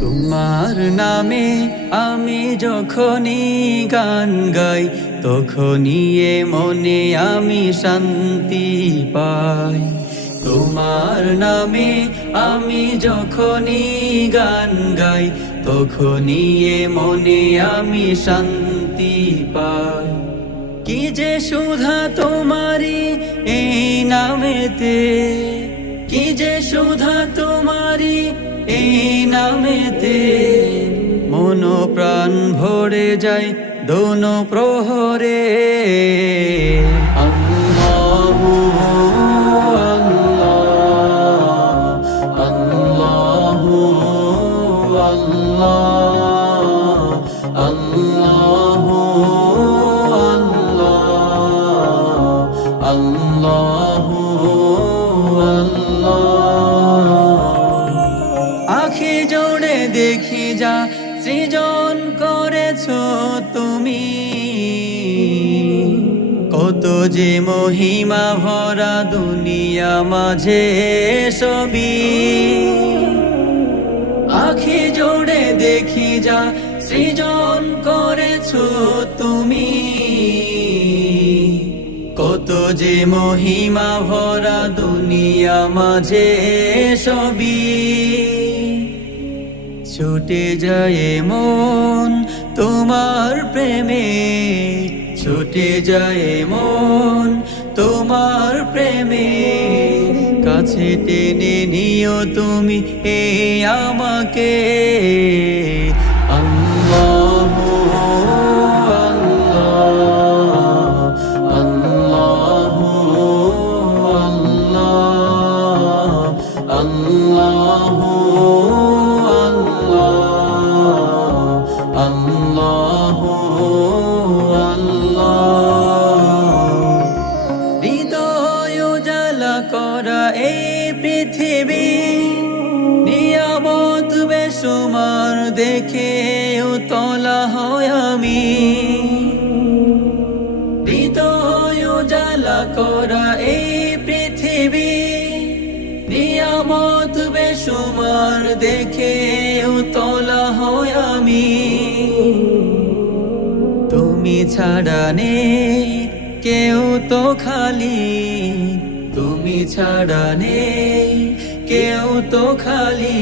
তোমার নামে আমি যখনই গান গাই, তখনই এ মনে আমি শান্তি পাই। তোমার নামে আমি যখনই গান গাই, তখনই এ মনে আমি শান্তি পাই। কি যে সুধা তোমারি এই নামেতে, কি যে সুধা তোমারি এই নামেতে, মন প্রাণ ভরে যায় দোনো প্রহরে। আল্লাহু আল্লাহ, আল্লাহু আল্লাহ, আল্লাহু আল্লাহ। আখি জোড়ে দেখি যা সৃজন করেছো তুমি, কত যে মহিমা ভরা দুনিয়া মাঝে সবই। আখি জোড়ে দেখি যা সৃজন করেছো তুমি, কত যে মহিমা ভরা দুনিয়া মাঝে সবই। ছুটে যায় মন তোমার প্রেমে, ছুটে যায় মন তোমার প্রেমে, কাছে টেনে নিও তুমি এ আমাকে। আল্লাহু আল্লাহ, আল্লাহু আল্লাহু আল্লাহ। হৃদয় উজালা করা এই পৃথিবী, নিয়ামত বেসুমার দেখে উতলা হয় আমি। হৃদয় উজালা করা এই পৃথিবী, নিয়ামত বেসুমার দেখে উতলা হয় আমি। তুমি ছাড়া নেই কেউ তো খালি, তুমি ছাড়া নেই কেউ তো খালি।